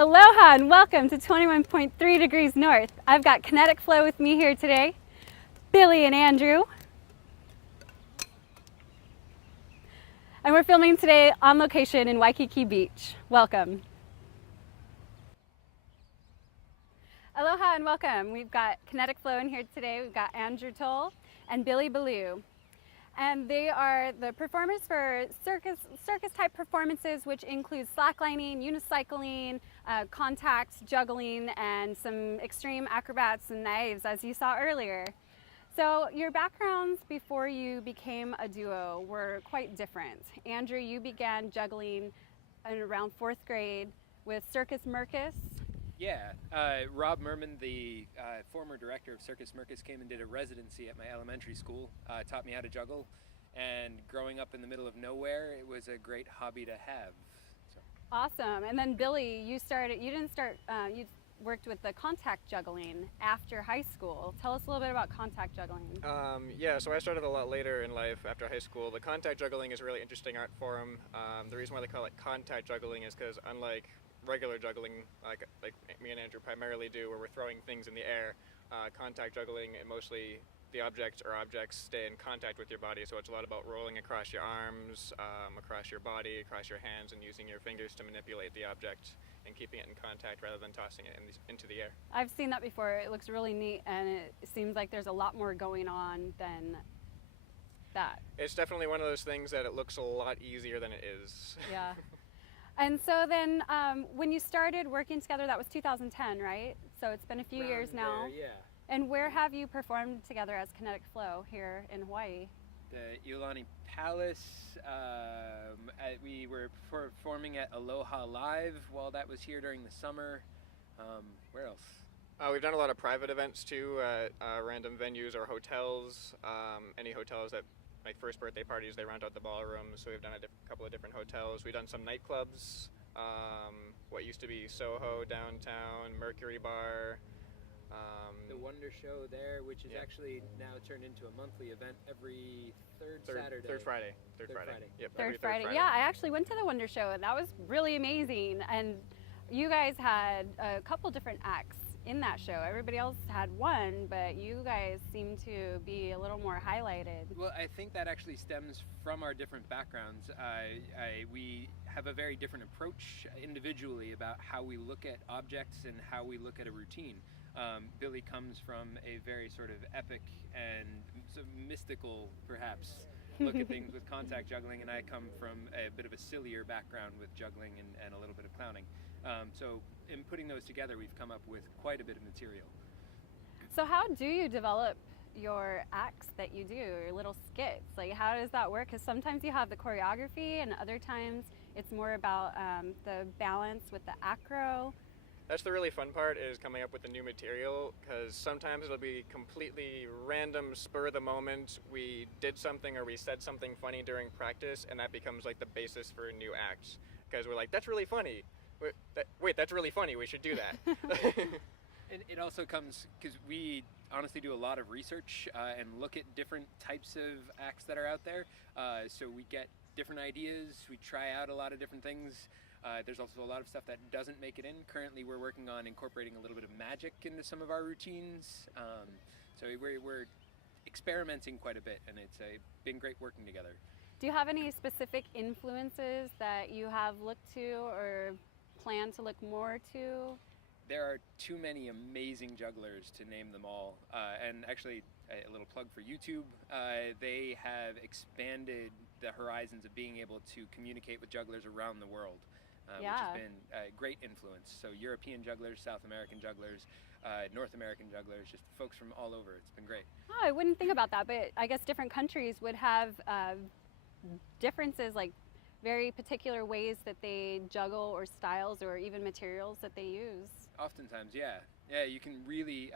Aloha and welcome to 21.3 degrees north. I've got Kinetic Flow with me here today, Billy and Andrew. And we're filming today on location in Waikiki Beach. Welcome. Aloha and welcome. We've got Kinetic Flow in here today. We've got Andrew Toll and Billy Ballou. And they are the performers for circus type performances, which include slacklining, unicycling, contact juggling, and some extreme acrobats and knives, as you saw earlier. So your backgrounds before you became a duo were quite different. Andrew, you began juggling in around 4th grade with Circus. Yeah, Rob Merman, the former director of Circus, came and did a residency at my elementary school, taught me how to juggle, and growing up in the middle of nowhere, it was a great hobby to have. So. Awesome. And then Billy, you worked with the contact juggling after high school. Tell us a little bit about contact juggling. Yeah, so I started a lot later in life after high school. The contact juggling is a really interesting art form. The reason why they call it contact juggling is because unlike regular juggling, like me and Andrew primarily do, where we're throwing things in the air, contact juggling, mostly the objects stay in contact with your body, so it's a lot about rolling across your arms, across your body, across your hands, and using your fingers to manipulate the object and keeping it in contact rather than tossing it into the air. I've seen that before. It looks really neat, and it seems like there's a lot more going on than that. It's definitely one of those things that it looks a lot easier than it is. Yeah. And so then when you started working together, that was 2010, right? So it's been a few years now. There, yeah. And where have you performed together as Kinetic Flow here in Hawaii? The Iolani Palace. We were performing at Aloha Live while that was here during the summer. Where else? We've done a lot of private events too, at random venues or hotels. Any hotels that, like first birthday parties, they rent out the ballrooms, so we've done a couple of different hotels. We've done some nightclubs, what used to be Soho downtown, Mercury Bar. The Wonder Show there, which is actually now turned into a monthly event every third Saturday. Third Friday. Yep, Third Friday. Yeah, I actually went to the Wonder Show, and that was really amazing. And you guys had a couple different acts in that show. Everybody else had one, but you guys seem to be a little more highlighted. Well, I think that actually stems from our different backgrounds. We have a very different approach individually about how we look at objects and how we look at a routine. Billy comes from a very sort of epic and sort of mystical, perhaps, look at things with contact juggling, and I come from a bit of a sillier background with juggling and a little bit of clowning. So in putting those together, we've come up with quite a bit of material. So how do you develop your acts that you do, your little skits? Like, how does that work? Because sometimes you have the choreography, and other times it's more about the balance with the acro. That's the really fun part, is coming up with the new material, because sometimes it'll be completely random, spur of the moment. We did something or we said something funny during practice, and that becomes like the basis for new acts. Because we're like, that's really funny. Wait, that's really funny. We should do that. And it also comes because we honestly do a lot of research and look at different types of acts that are out there. So we get different ideas. We try out a lot of different things. There's also a lot of stuff that doesn't make it in. Currently, we're working on incorporating a little bit of magic into some of our routines. So we're experimenting quite a bit, and it's been great working together. Do you have any specific influences that you have looked to or plan to look more to? There are too many amazing jugglers to name them all. And actually, a little plug for YouTube. They have expanded the horizons of being able to communicate with jugglers around the world. Which has been a great influence. So European jugglers, South American jugglers, North American jugglers, just folks from all over. It's been great. Oh, I wouldn't think about that, but I guess different countries would have differences, like very particular ways that they juggle, or styles, or even materials that they use. Oftentimes, yeah. Yeah, you can really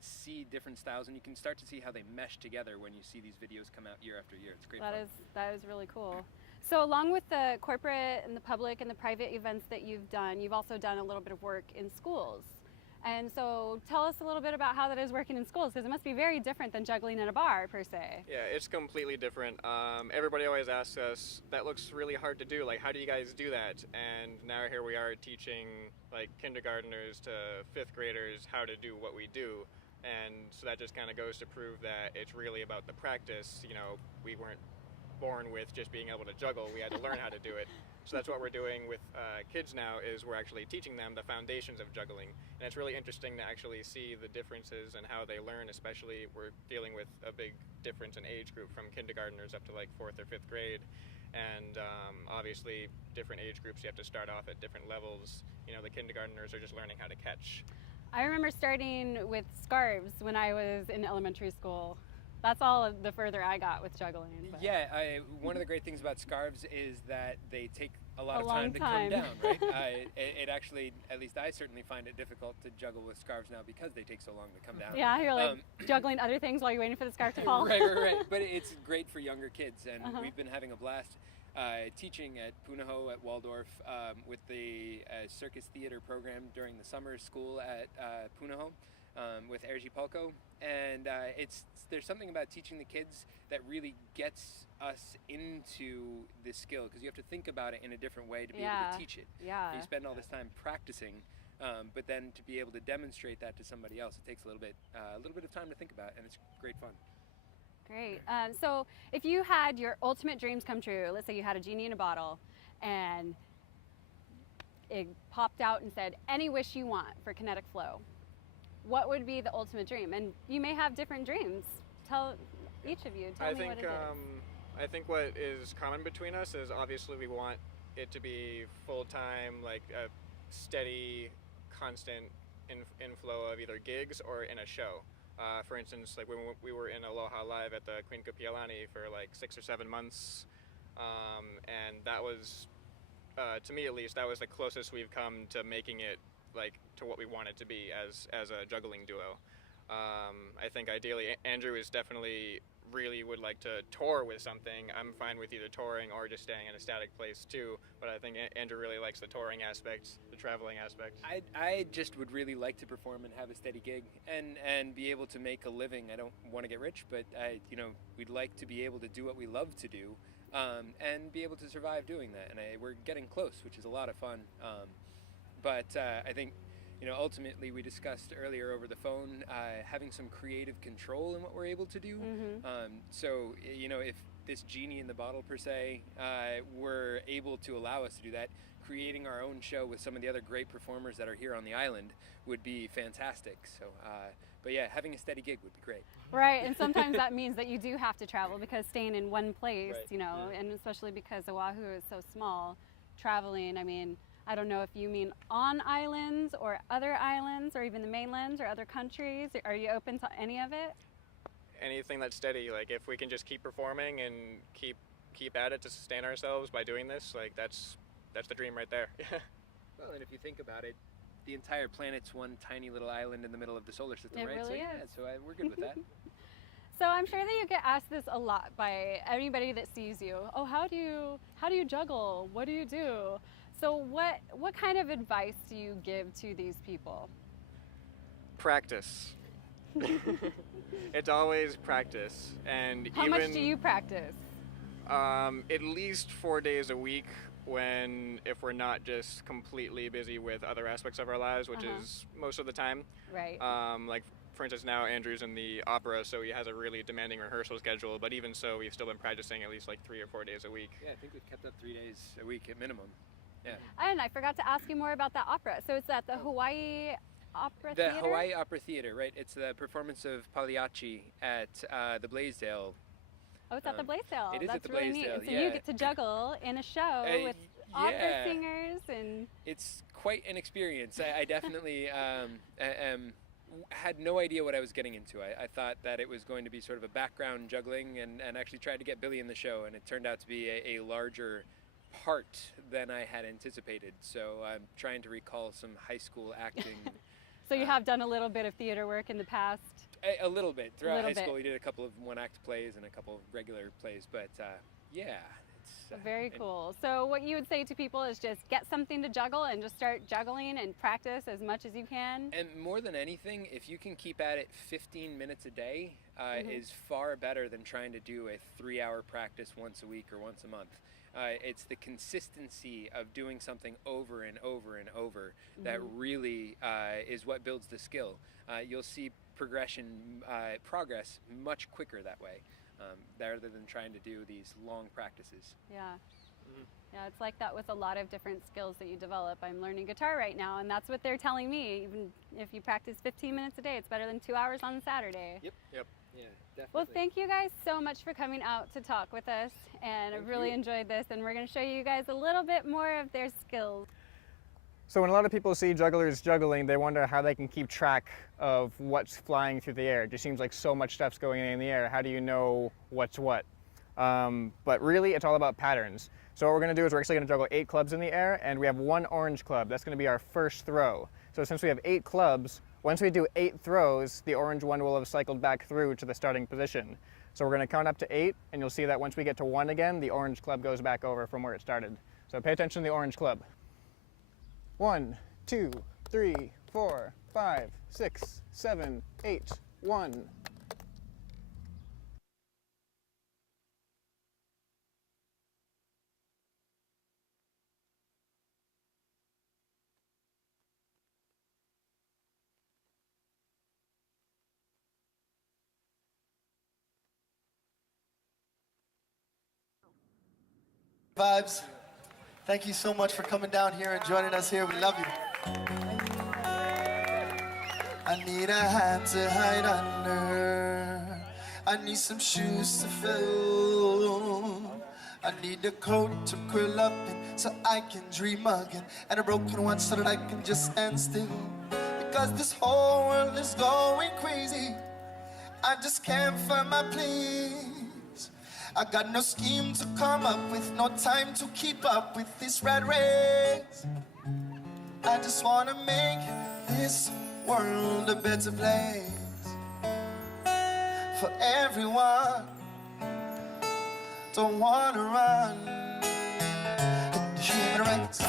see different styles, and you can start to see how they mesh together when you see these videos come out year after year. It's great fun. That is really cool. So along with the corporate and the public and the private events that you've done, you've also done a little bit of work in schools. And so tell us a little bit about how that is working in schools, because it must be very different than juggling in a bar, per se. Yeah, it's completely different. Everybody always asks us, that looks really hard to do. Like, how do you guys do that? And now here we are teaching like kindergartners to fifth graders how to do what we do. And so that just kind of goes to prove that it's really about the practice. You know, we weren't born with just being able to juggle. We had to learn how to do it. So that's what we're doing with kids now, is we're actually teaching them the foundations of juggling. And it's really interesting to actually see the differences and how they learn, especially we're dealing with a big difference in age group from kindergartners up to like 4th or 5th grade. And obviously different age groups, you have to start off at different levels. You know, the kindergartners are just learning how to catch. I remember starting with scarves when I was in elementary school. That's all the further I got with juggling. But. Yeah, one of the great things about scarves is that they take a lot of long time to come down, right? It actually, at least I certainly find it difficult to juggle with scarves now because they take so long to come down. Yeah, you're like juggling other things while you're waiting for the scarf to fall. Right. But it's great for younger kids, and we've been having a blast teaching at Punahou at Waldorf with the Circus theater program during the summer school at Punahou. With Ergi Palko, and there's something about teaching the kids that really gets us into this skill, because you have to think about it in a different way to be able to teach it. Yeah. You spend all this time practicing, but then to be able to demonstrate that to somebody else, it takes a little bit of time to think about, and it's great fun. Great. So if you had your ultimate dreams come true, let's say you had a genie in a bottle, and it popped out and said, any wish you want for kinetic flow, what would be the ultimate dream? And you may have different dreams. Tell each of you. Tell me what it is. I think what is common between us is obviously we want it to be full-time, like a steady, constant inflow of either gigs or in a show. For instance, like when we were in Aloha Live at the Queen Kapiolani for like 6 or 7 months, and that was, to me at least, that was the closest we've come to making it like to what we want it to be as a juggling duo. I think ideally Andrew is definitely really would like to tour with something. I'm fine with either touring or just staying in a static place too, but I think Andrew really likes the touring aspect, the traveling aspect. I just would really like to perform and have a steady gig and be able to make a living. I don't want to get rich, but we'd like to be able to do what we love to do, and be able to survive doing that. And we're getting close, which is a lot of fun. But I think, ultimately we discussed earlier over the phone having some creative control in what we're able to do. So, if this genie in the bottle, per se, were able to allow us to do that, creating our own show with some of the other great performers that are here on the island would be fantastic. So, but yeah, having a steady gig would be great. Right, and sometimes that means that you do have to travel, because staying in one place, right. And especially because Oahu is so small, traveling, I don't know if you mean on islands or other islands or even the mainland or other countries. Are you open to any of it? Anything that's steady. Like if we can just keep performing and keep at it to sustain ourselves by doing this, like that's the dream right there. Well, and if you think about it, the entire planet's one tiny little island in the middle of the solar system, it right? Really so, is. So we're good with that. So I'm sure that you get asked this a lot by anybody that sees you. Oh, how do you juggle? What do you do? So what kind of advice do you give to these people? Practice. It's always practice. And how much do you practice? At least 4 days a week, if we're not just completely busy with other aspects of our lives, which is most of the time. Right. Like for instance, now Andrew's in the opera, so he has a really demanding rehearsal schedule, but even so, we've still been practicing at least like 3 or 4 days a week. Yeah, I think we've kept up 3 days a week at minimum. Yeah. And I forgot to ask you more about that opera. So it's at the Hawaii Opera Theater? The Hawaii Opera Theater, right. It's the performance of Pagliacci at the Blaisdell. Oh, it's at the Blaisdell. It is That's at the really Blaisdell, neat. So you get to juggle in a show with opera singers and... It's quite an experience. I definitely had no idea what I was getting into. I thought that it was going to be sort of a background juggling, and actually tried to get Billy in the show, and it turned out to be a larger part than I had anticipated. So I'm trying to recall some high school acting. So you have done a little bit of theater work in the past? A little bit. Throughout high school, we did a couple of one-act plays and a couple of regular plays, but yeah, Very cool. So what you would say to people is just get something to juggle and just start juggling and practice as much as you can. And more than anything, if you can keep at it 15 minutes a day, is far better than trying to do a 3-hour practice once a week or once a month. It's the consistency of doing something over and over and over that really is what builds the skill. You'll see progress much quicker that way, rather than trying to do these long practices. Yeah. Yeah, it's like that with a lot of different skills that you develop. I'm learning guitar right now, and that's what they're telling me. Even if you practice 15 minutes a day, it's better than 2 hours on Saturday. Yep. Yeah, definitely. Well, thank you guys so much for coming out to talk with us, and I've really enjoyed this, and we're going to show you guys a little bit more of their skills. So when a lot of people see jugglers juggling, they wonder how they can keep track of what's flying through the air. It just seems like so much stuff's going in the air. How do you know what's what? But really, it's all about patterns. So what we're going to do is we're actually going to juggle 8 clubs in the air, and we have 1 orange club. That's going to be our first throw. So since we have 8 clubs, once we do 8 throws, the orange one will have cycled back through to the starting position. So we're going to count up to 8, and you'll see that once we get to 1 again, the orange club goes back over from where it started. So pay attention to the orange club. 1, 2, 3, 4, 5, 6, 7, 8, 1. Vibes. Thank you so much for coming down here and joining us here. We love you. I need a hand to hide under. I need some shoes to fill. I need a coat to curl up in so I can dream again. And a broken one so that I can just stand still. Because this whole world is going crazy. I just can't find my place. I got no scheme to come up with, no time to keep up with this rat race. I just wanna make this world a better place for everyone. Don't wanna run the human race.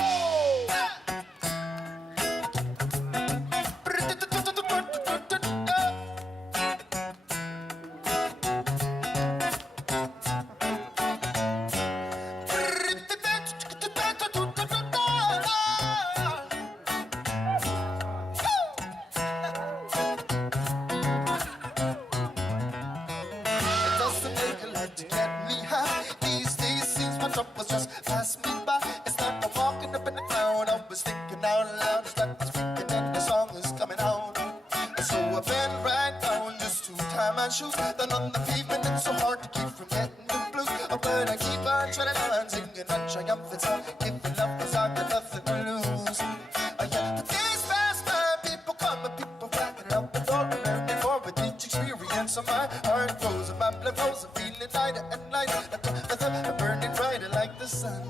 Was just pass me by. It's not I'm walking up in the crowd. I was thinking out loud as that was speaking and the song is coming out. And so I bent right down just to tie my shoes. Then on the pavement it's so hard to keep from getting the blues. But I keep on trying on singing a triumphant song. Giving up 'cause I got nothing to lose. Yeah, the days pass by, people come and people racking up and all learning more with each experience. So my heart goes and my blood goes and feeling night and night. Burning brighter like the sun.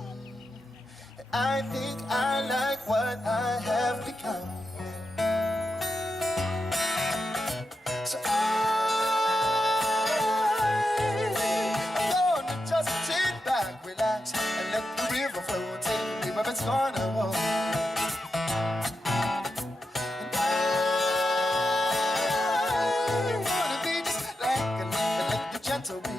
I think I like what I have become. So I'm gonna just sit back, relax, and let the river flow. Take me where it's gonna go. And I wanna be just like a leaf and let the gentle breeze.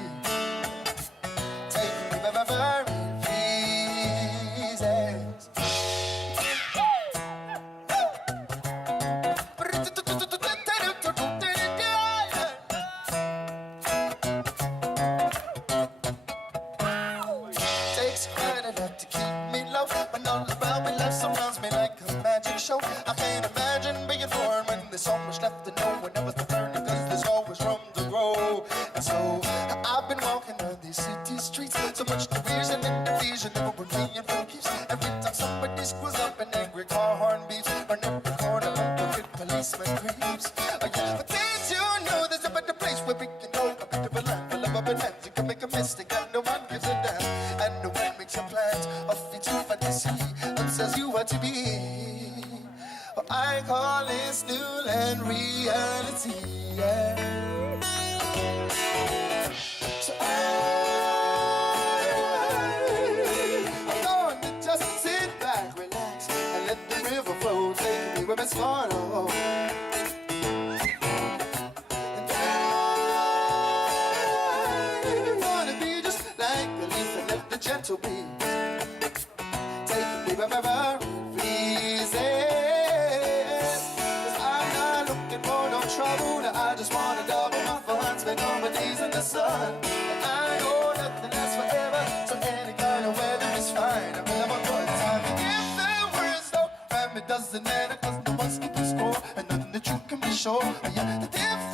I can't imagine being born when there's so much left to know. When there was no learning, cause there's always room to grow. And so I've been walking on these city streets. So much division and division, never agreeing for keeps. Every time somebody screws up, an angry car horn beeps. On every corner, a policeman creeps. Yeah, but did you know there's a better place where we can go? A bit of a life, a love of a land. You can make a mistake and no one gives a damn. And no one makes a plan of its fantasy and says you are to be. I call this new land reality, yeah. So I forever pleasing. 'Cause I'm not looking for no trouble. I just wanna double my fun, spend all my days in the sun. And I know nothing lasts forever, so any kind of weather is fine. I have a good time. If the words don't rhyme, it doesn't matter, 'cause no one's keeping score, and nothing that you can be sure. Yeah, the difference